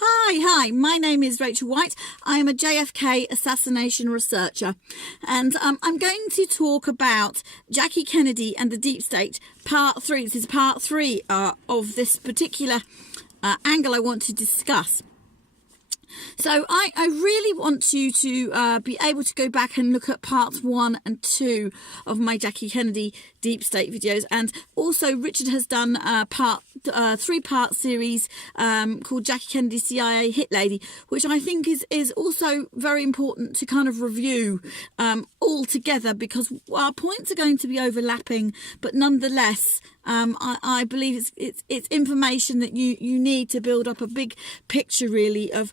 Hi, my name is Rachel White. I am a JFK assassination researcher, and I'm going to talk about Jackie Kennedy and the deep state, part 3. This is part 3 of this particular angle I want to discuss. So I really want you to be able to go back and look at parts 1 and 2 of my Jackie Kennedy deep state videos, and also Richard has done a 3-part series called Jackie Kennedy CIA Hit Lady, which I think is also very important to kind of review all together, because our points are going to be overlapping, but nonetheless I believe it's information that you need to build up a big picture really of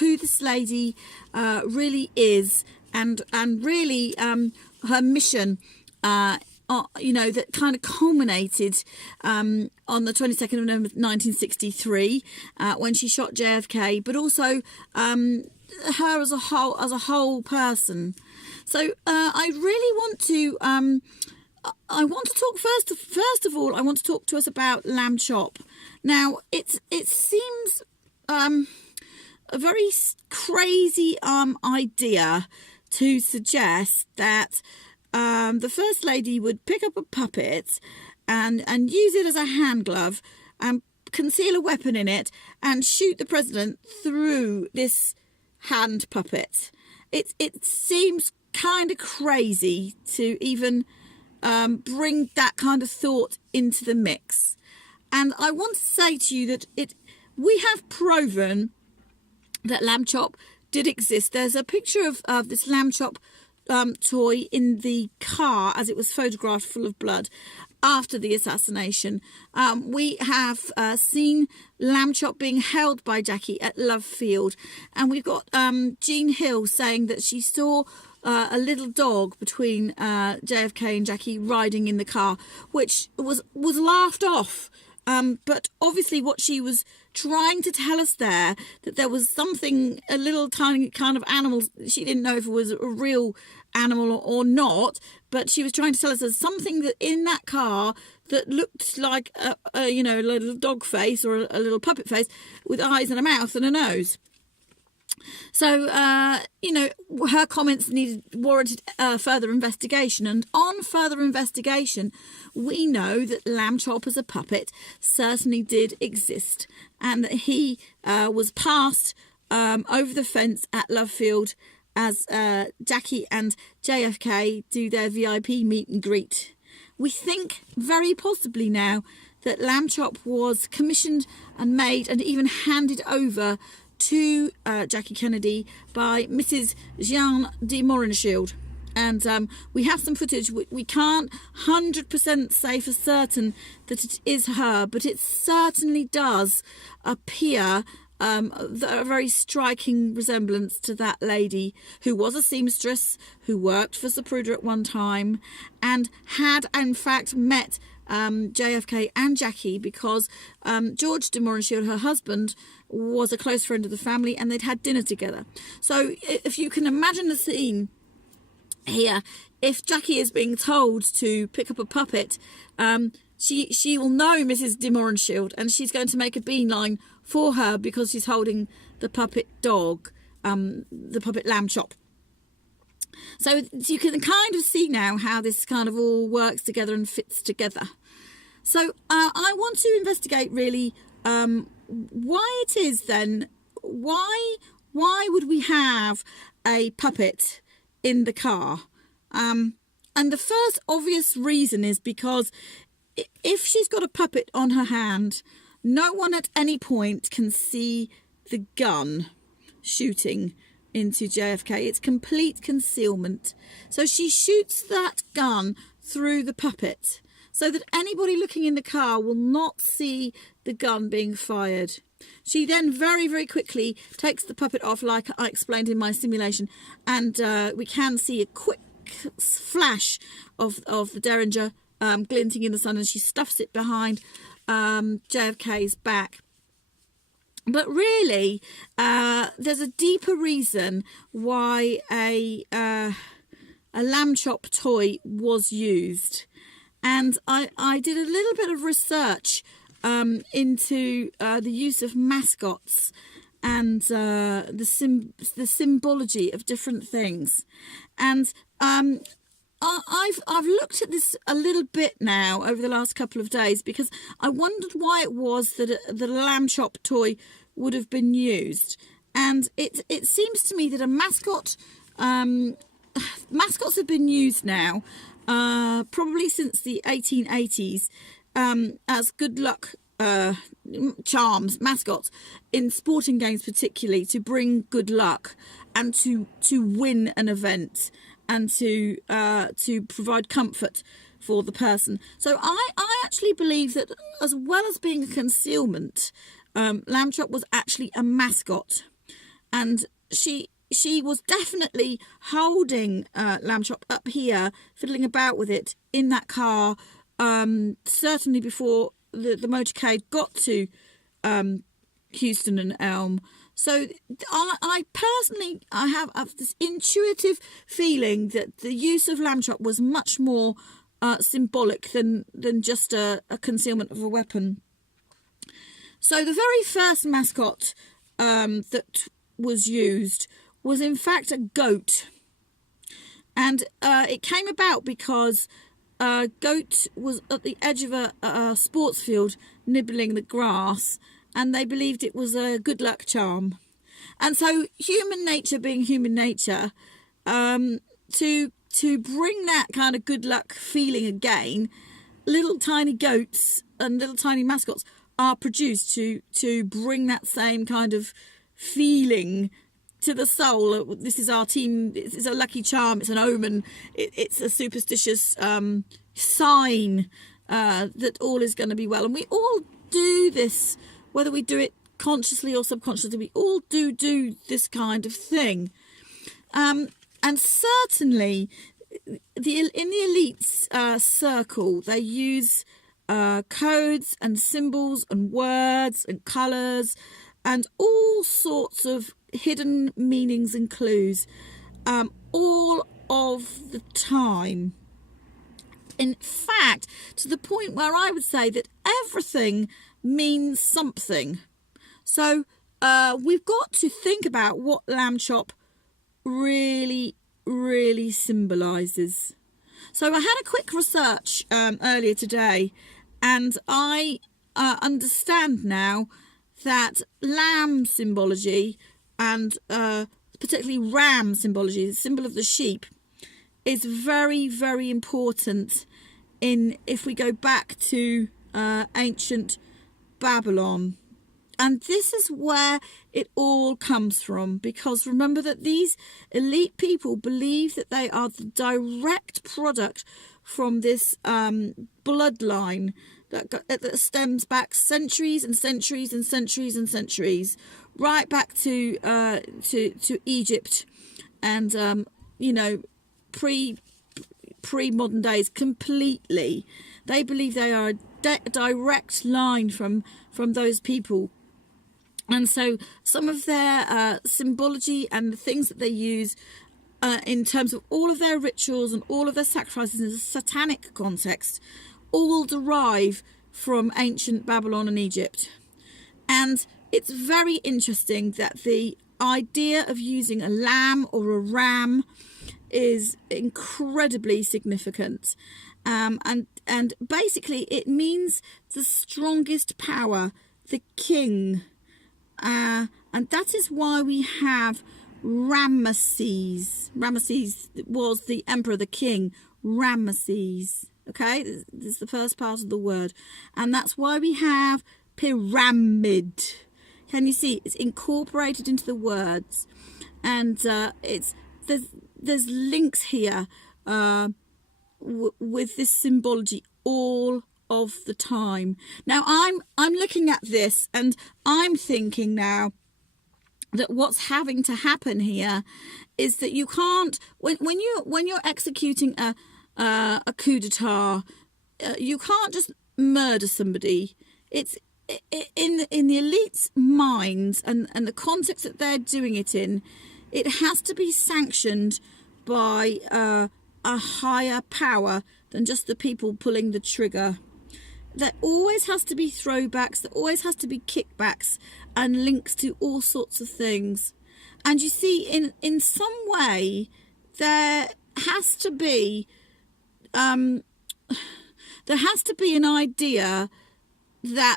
who this lady really is, and really her mission, that kind of culminated on the 22nd of November 1963 when she shot JFK, but also her as a whole person. So I really want to talk first of all. I want to talk to us about Lambchop. Now it seems a very crazy idea to suggest that the First Lady would pick up a puppet and use it as a hand glove and conceal a weapon in it and shoot the president through this hand puppet. It seems kind of crazy to even bring that kind of thought into the mix. And I want to say to you that we have proven that Lambchop did exist. There's a picture of this Lambchop toy in the car as it was photographed full of blood after the assassination. We have seen Lambchop being held by Jackie at Love Field, and we've got Jean Hill saying that she saw a little dog between JFK and Jackie riding in the car, which was laughed off. But obviously what she was trying to tell us there, that there was something, a little tiny kind of animal. She didn't know if it was a real animal or not, but she was trying to tell us there's something that in that car that looked like a little dog face or a little puppet face with eyes and a mouth and a nose. So, her comments warranted further investigation. And on further investigation, we know that Lambchop as a puppet certainly did exist, and that he was passed over the fence at Love Field as Jackie and JFK do their VIP meet and greet. We think very possibly now that Lambchop was commissioned and made and even handed over to Jackie Kennedy by Mrs. Jeanne de Mohrenschildt. And we have some footage. We can't 100% say for certain that it is her, but it certainly does appear a very striking resemblance to that lady, who was a seamstress, who worked for Zapruder at one time, and had in fact met JFK and Jackie, because George de Mohrenschildt, her husband, was a close friend of the family, and they'd had dinner together. So if you can imagine the scene here, if Jackie is being told to pick up a puppet, she will know Mrs. de Mohrenschildt, and she's going to make a beeline for her because she's holding the puppet dog, the puppet Lambchop. So you can kind of see now how this kind of all works together and fits together. So I want to investigate really why it is then, why would we have a puppet in the car? And the first obvious reason is because if she's got a puppet on her hand, no one at any point can see the gun shooting into JFK. It's complete concealment. So she shoots that gun through the puppet so that anybody looking in the car will not see the gun being fired. She then very, very quickly takes the puppet off, like I explained in my simulation, and we can see a quick flash of the Derringer glinting in the sun, and she stuffs it behind JFK's back. But really, there's a deeper reason why a Lambchop toy was used. And I did a little bit of research into the use of mascots and the symbology of different things. And I've looked at this a little bit now over the last couple of days, because I wondered why it was that the Lambchop toy would have been used. And it seems to me that a mascots have been used now, probably since the 1880s, as good luck charms, mascots in sporting games, particularly to bring good luck and to win an event, and to provide comfort for the person. So I actually believe that, as well as being a concealment, Lambchop was actually a mascot, and she was definitely holding Lambchop up here, fiddling about with it in that car, certainly before the motorcade got to Houston and Elm. So I personally, I have this intuitive feeling that the use of Lambchop was much more symbolic than just a concealment of a weapon. So the very first mascot that was used was in fact a goat. And it came about because a goat was at the edge of a sports field nibbling the grass, and they believed it was a good luck charm. And so, human nature being human nature, to bring that kind of good luck feeling again, little tiny goats and little tiny mascots are produced to bring that same kind of feeling to the soul. This is our team. It's a lucky charm. It's an omen. It's a superstitious sign that all is going to be well. And we all do this, whether we do it consciously or subconsciously. We all do this kind of thing. And certainly, in the elites circle, they use codes and symbols and words and colours and all sorts of hidden meanings and clues all of the time. In fact, to the point where I would say that everything means something. So we've got to think about what Lambchop really symbolises. So I had a quick research earlier today, and I understand now that lamb symbology, and particularly ram symbology, the symbol of the sheep, is very important if we go back to ancient Babylon. And this is where it all comes from, because remember that these elite people believe that they are the direct product from this bloodline that stems back centuries and centuries and centuries and centuries, right back to Egypt, and pre modern days completely. They believe they are a direct line from those people. And so some of their symbology and the things that they use in terms of all of their rituals and all of their sacrifices in a satanic context all derive from ancient Babylon and Egypt. And it's very interesting that the idea of using a lamb or a ram is incredibly significant. And basically it means the strongest power, the king. And that is why we have Ramesses. Ramesses was the emperor, the king. Ramesses. Okay, this is the first part of the word. And that's why we have pyramid. Can you see? It's incorporated into the words. And there's links here with this symbology all of the time. Now I'm looking at this and I'm thinking now that what's having to happen here is that you can't, when you're executing a coup d'etat, you can't just murder somebody. It's in the elite's minds and the context that they're doing it in, it has to be sanctioned by a higher power than just the people pulling the trigger. there always has to be throwbacks, there always has to be kickbacks and links to all sorts of things. And you see, in some way, there has to be an idea that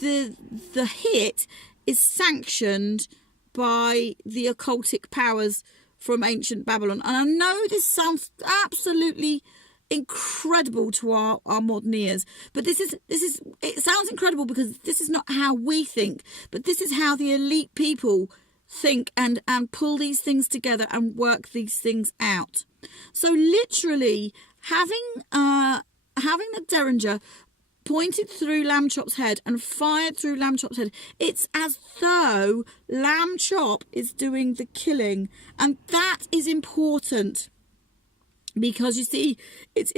the hit is sanctioned by the occultic powers from ancient Babylon. And I know this sounds absolutely incredible to our modern ears, but it sounds incredible because this is not how we think, but this is how the elite people think and pull these things together and work these things out. So literally having the Derringer pointed through Lambchop's head and fired through Lambchop's head, it's as though Lambchop is doing the killing. And that is important because, you see, it's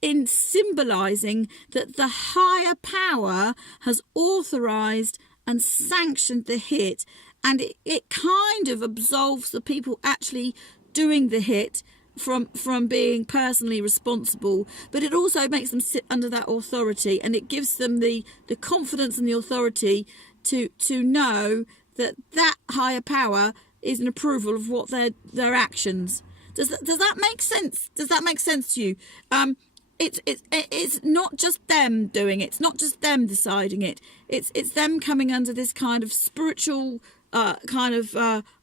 in symbolising that the higher power has authorised and sanctioned the hit, and it kind of absolves the people actually doing the hit from being personally responsible, but it also makes them sit under that authority, and it gives them the confidence and the authority to know that higher power is an approval of what their actions. Does that make sense? Does that make sense to you? It's not just them doing it. It's not just them deciding it. It's them coming under this kind of spiritual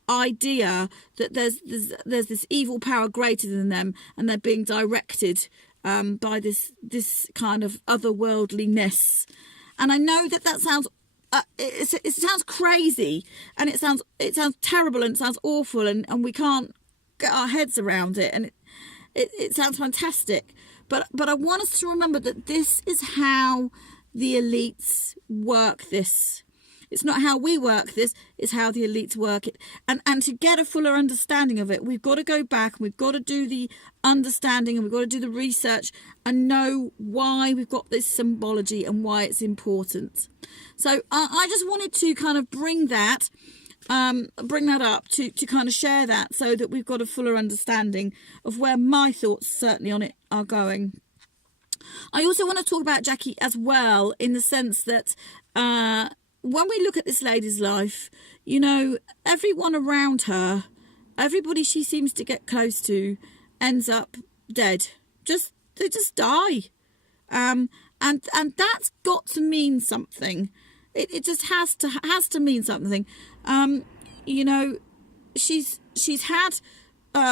idea that there's this evil power greater than them, and they're being directed by this kind of otherworldliness. And I know that sounds it sounds crazy, and it sounds terrible, and it sounds awful, and we can't get our heads around it, and it sounds fantastic, but I want us to remember that this is how the elites work this. It's not how we work this, it's how the elites work it. And to get a fuller understanding of it, we've got to go back, and we've got to do the understanding, and we've got to do the research and know why we've got this symbology and why it's important. So I just wanted to kind of bring that up to kind of share that, so that we've got a fuller understanding of where my thoughts certainly on it are going. I also want to talk about Jackie as well, in the sense that when we look at this lady's life, you know, everyone around her, everybody she seems to get close to, ends up dead. They just die. And that's got to mean something. It just has to mean something. You know, she's had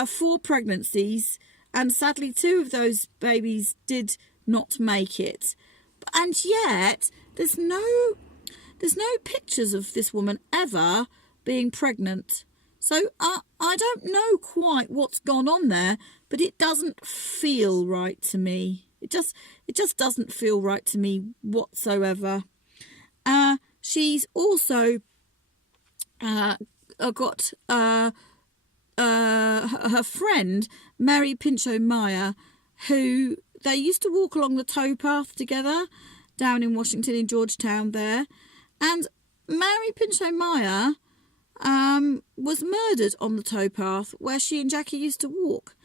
4 pregnancies, and sadly 2 of those babies did not make it. And yet there's no pictures of this woman ever being pregnant. So I don't know quite what's gone on there, but it doesn't feel right to me. It just doesn't feel right to me whatsoever. She's also got her friend Mary Pinchot Meyer, who they used to walk along the towpath together down in Washington, in Georgetown there. And Mary Pinchot Meyer was murdered on the towpath where she and Jackie used to walk.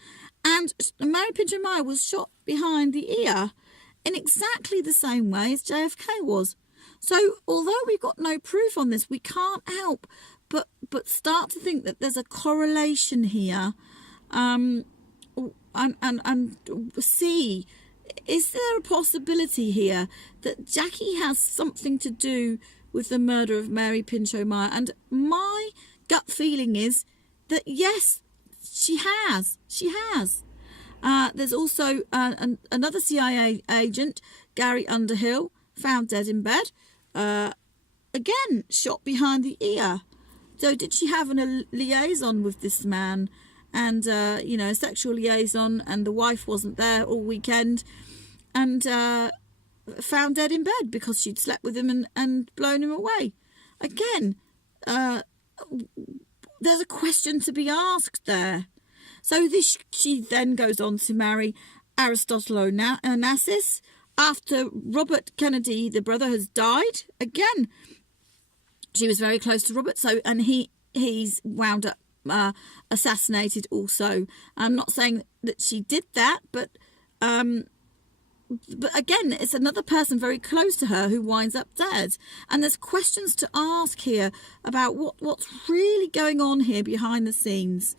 And Mary Pinchot Meyer was shot behind the ear in exactly the same way as JFK was. So although we've got no proof on this, we can't help but start to think that there's a correlation here, and see, is there a possibility here that Jackie has something to do with the murder of Mary Pinchot Meyer? And my gut feeling is that yes, she has. There's also another CIA agent, Gary Underhill, found dead in bed, again shot behind the ear. So did she have a liaison with this man, and a sexual liaison, and the wife wasn't there all weekend, and found dead in bed because she'd slept with him and blown him away? Again, there's a question to be asked there. So she then goes on to marry Aristotle Onassis after Robert Kennedy, the brother, has died. Again, she was very close to Robert, and he's wound up assassinated also. I'm not saying that she did that, but but again, it's another person very close to her who winds up dead. And there's questions to ask here about what's really going on here behind the scenes.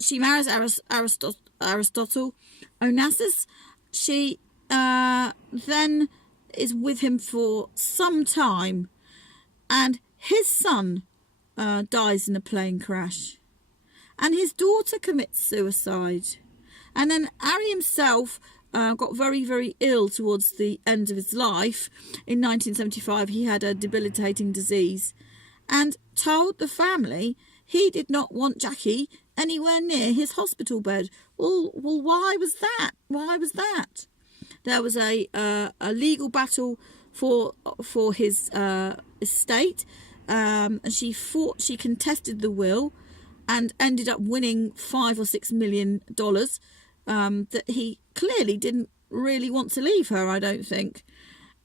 She marries Aristotle Onassis. She then is with him for some time, and his son dies in a plane crash, and his daughter commits suicide. And then Ari himself got very, very ill towards the end of his life. In 1975, he had a debilitating disease and told the family he did not want Jackie anywhere near his hospital bed. Well, why was that? Why was that? There was a legal battle for his estate, and she contested the will and ended up winning $5 or $6 million that he clearly didn't really want to leave her, I don't think.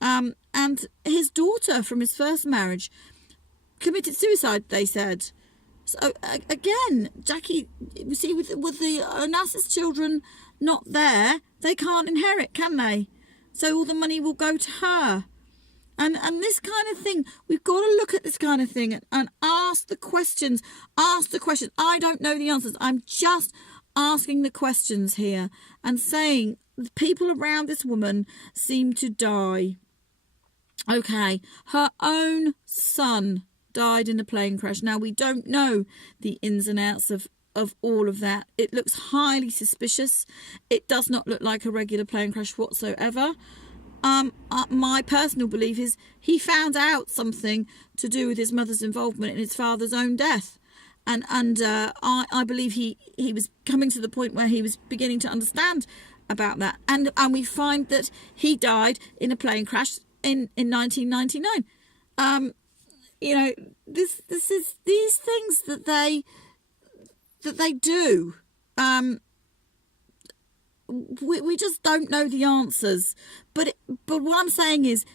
And his daughter from his first marriage committed suicide, they said. So again, Jackie, you see, with the Onassis children not there, they can't inherit, can they? So all the money will go to her. And this kind of thing, we've got to look at this kind of thing and ask the questions. Ask the questions. I don't know the answers. I'm just asking the questions here and saying the people around this woman seem to die. Okay, her own son died in a plane crash. Now, we don't know the ins and outs of all of that. It looks highly suspicious. It does not look like a regular plane crash whatsoever. My personal belief is he found out something to do with his mother's involvement in his father's own death. And I believe he was coming to the point where he was beginning to understand about that. And we find that he died in a plane crash in 1999. You know, this is these things that they do. We just don't know the answers. But what I'm saying is,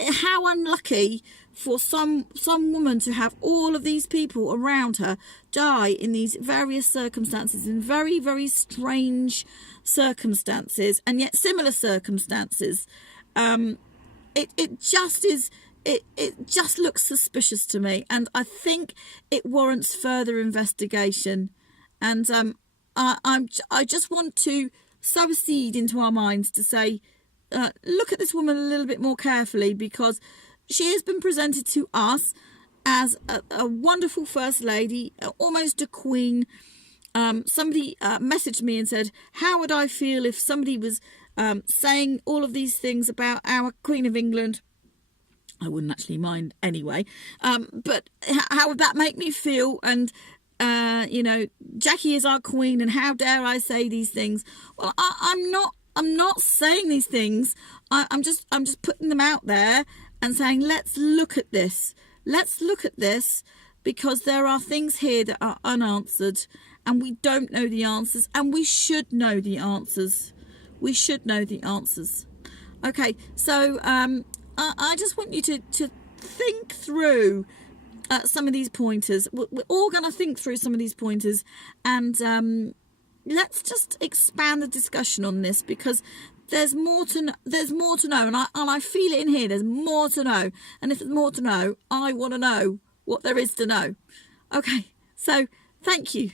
how unlucky for some woman to have all of these people around her die in these various circumstances, in very, very strange circumstances, and yet similar circumstances. It just looks suspicious to me, and I think it warrants further investigation. And I just want to sow a seed into our minds to say, look at this woman a little bit more carefully, because she has been presented to us as a wonderful first lady, almost a queen. Somebody messaged me and said, how would I feel if somebody was saying all of these things about our Queen of England? I wouldn't actually mind anyway. But how would that make me feel? And you know, Jackie is our queen, and how dare I say these things? Well, I'm not saying these things. I'm just putting them out there and saying, let's look at this. Let's look at this, because there are things here that are unanswered, and we don't know the answers, and we should know the answers. We should know the answers. Okay, so I just want you to think through some of these pointers. We're all going to think through some of these pointers, and let's just expand the discussion on this, because there's more to know, and I feel it in here. There's more to know, and if there's more to know, I want to know what there is to know. Okay, so thank you.